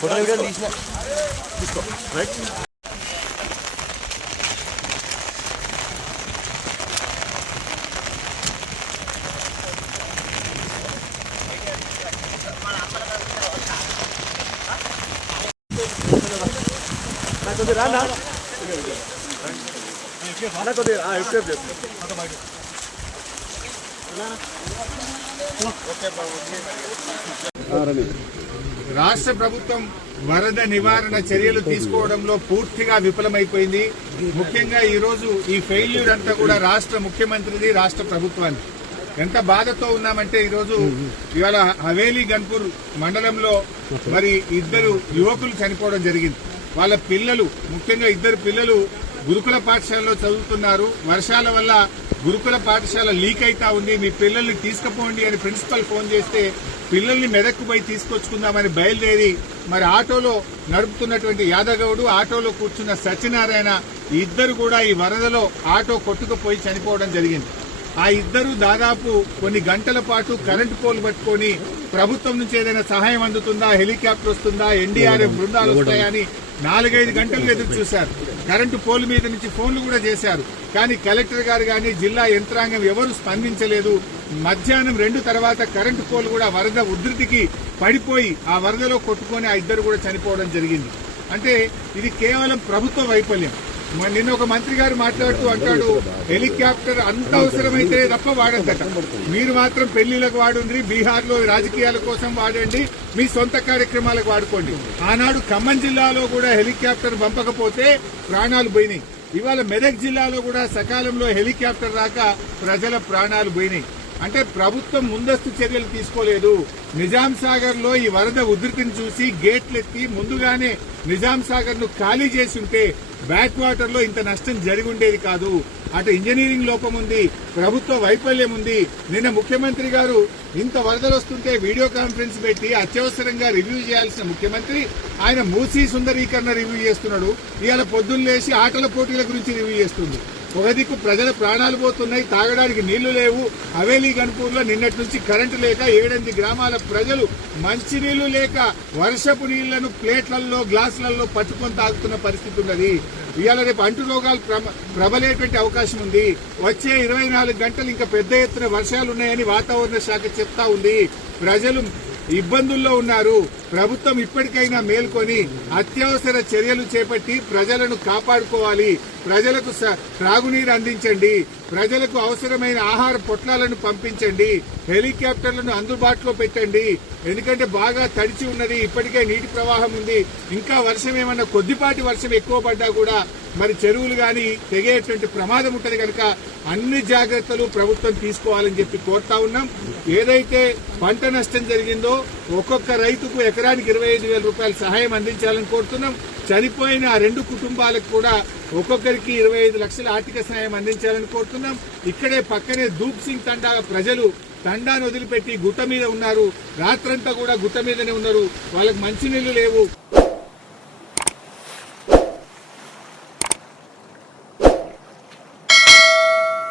Photo video తీసిన తీసుకో right రానా రాష్ట్ర ప్రభుత్వం వరద నివారణ చర్యలు తీసుకోవడంలో పూర్తిగా విఫలమైపోయింది. ముఖ్యంగా ఈ రోజు ఈ ఫెయిల్యూర్ అంతా కూడా రాష్ట్ర ముఖ్యమంత్రిది, రాష్ట్ర ప్రభుత్వాన్ని. ఎంత బాధతో ఉన్నామంటే ఈరోజు ఇవాళ హవేలీ గన్పూర్ మండలంలో మరి ఇద్దరు యువకులు చనిపోవడం జరిగింది. వాళ్ళ పిల్లలు, ముఖ్యంగా ఇద్దరు పిల్లలు గురుకుల పాఠశాలలో చదువుతున్నారు. వర్షాల వల్ల గురుకుల పాఠశాల లీక్ అయితా ఉంది, మీ పిల్లల్ని తీసుకుపోండి అని ప్రిన్సిపల్ ఫోన్ చేస్తే పిల్లల్ని మెదక్కు పోయి తీసుకొచ్చుకుందామని బయలుదేరి మరి ఆటోలో నడుపుతున్నటువంటి యాదగౌడు, ఆటోలో కూర్చున్న సత్యనారాయణ ఇద్దరు కూడా ఈ వరదలో ఆటో కొట్టుకుపోయి చనిపోవడం జరిగింది. ఆ ఇద్దరు దాదాపు కొన్ని గంటల పాటు కరెంటు పోలు పట్టుకొని ప్రభుత్వం నుంచి ఏదైనా సహాయం అందుతుందా, హెలికాప్టర్ వస్తుందా, ఎన్డీఆర్ఎఫ్ బృందాలు వస్తాయని 4-5 గంటలు ఎదురు చూశారు. కరెంటు పోలు మీద నుంచి ఫోన్లు కూడా చేశారు. కానీ కలెక్టర్ గారు గాని జిల్లా యంత్రాంగం ఎవరు స్పందించలేదు. మధ్యాహ్నం 2 తర్వాత కరెంటు పోలు కూడా వరద ఉధృతికి పడిపోయి ఆ వరదలో కొట్టుకొని ఆ ఇద్దరు కూడా చనిపోవడం జరిగింది. అంటే ఇది కేవలం ప్రభుత్వ వైఫల్యం. నిన్న ఒక మంత్రి గారు మాట్లాడుతూ అంటాడు, హెలికాప్టర్ అంత అవసరమైతే తప్ప వాడద్దట, మీరు మాత్రం పెళ్లిళ్లకు వాడుండ్రి, బీహార్ లో రాజకీయాల కోసం వాడండి, మీ సొంత కార్యక్రమాలకు వాడుకోండి. ఆనాడు ఖమ్మం జిల్లాలో కూడా హెలికాప్టర్ పంపకపోతే ప్రాణాలు పోయినాయి. ఇవాళ మెదక్ జిల్లాలో కూడా సకాలంలో హెలికాప్టర్ రాక ప్రజల ప్రాణాలు పోయినాయి. అంటే ప్రభుత్వం ముందస్తు చర్యలు తీసుకోలేదు. నిజాం సాగర్ లో ఈ వరద ఉధృతిని చూసి గేట్లెత్తి ముందుగానే నిజాం సాగర్ ను ఖాళీ చేసి ఉంటే బ్యాక్ వాటర్ లో ఇంత నష్టం జరిగి ఉండేది కాదు. అటు ఇంజనీరింగ్ లోపం ఉంది, ప్రభుత్వ వైఫల్యం ఉంది. నిన్న ముఖ్యమంత్రి గారు ఇంత వరదలు వస్తుంటే వీడియో కాన్ఫరెన్స్ పెట్టి అత్యవసరంగా రివ్యూ చేయాల్సిన ముఖ్యమంత్రి ఆయన మూసీ సుందరీకరణ రివ్యూ చేస్తున్నాడు. ఇవాళ పొద్దున్న లేచి ఆటల పోటీల గురించి రివ్యూ చేస్తుంది. ఒక దిక్కు ప్రజల ప్రాణాలు పోతున్నాయి, తాగడానికి నీళ్లు లేవు. హవేలీ గన్పూర్ లో నిన్నటి నుంచి కరెంటు లేక 7-8 గ్రామాల ప్రజలు మంచినీళ్లు లేక వర్షపు నీళ్లను ప్లేట్లలో, గ్లాసులలో పట్టుకొని తాగుతున్న పరిస్థితి ఉన్నది. ఇవాళ రేపు అంటు రోగాలు ప్రబలేటువంటి అవకాశం ఉంది. వచ్చే 24 గంటలు ఇంకా పెద్ద ఎత్తున వర్షాలున్నాయని వాతావరణ శాఖ చెప్తా ఉంది. ప్రజలు ఇబ్బందుల్లో ఉన్నారు. ప్రభుత్వం ఇప్పటికైనా మేల్కొని అత్యవసర చర్యలు చేపట్టి ప్రజలను కాపాడుకోవాలి. ప్రజలకు త్రాగునీరు అందించండి, ప్రజలకు అవసరమైన ఆహార పొట్లాలను పంపించండి, హెలికాప్టర్లను అందుబాటులో పెట్టండి. ఎందుకంటే బాగా తడిచి ఉన్నది, ఇప్పటికే నీటి ప్రవాహం ఉంది. ఇంకా వర్షం ఏమన్నా కొద్దిపాటి వర్షం ఎక్కువ పడ్డా కూడా మరి చెరువులు గాని తెగేటువంటి ప్రమాదం ఉంటది కనుక అన్ని జాగ్రత్తలు ప్రభుత్వం తీసుకోవాలని చెప్పి కోరుతా ఉన్నాం. ఏదైతే పంట నష్టం జరిగిందో ఒక్కొక్క రైతుకు ఎకరానికి 25,000 రూపాయల సహాయం అందించాలని కోరుతున్నాం. చనిపోయిన ఆ 2 కుటుంబాలకు కూడా ఒక్కొక్కరికి 25 లక్షల ఆర్థిక సహాయం అందించాలని కోరుతున్నాం. ఇక్కడే పక్కనే దూప్ సింగ్ తండా ప్రజలు తండాను వదిలిపెట్టి గుట్ట మీద ఉన్నారు. రాత్రంతా కూడా గుట్ట మీదనే ఉన్నారు. వాళ్ళకి మంచినీళ్లు లేవు.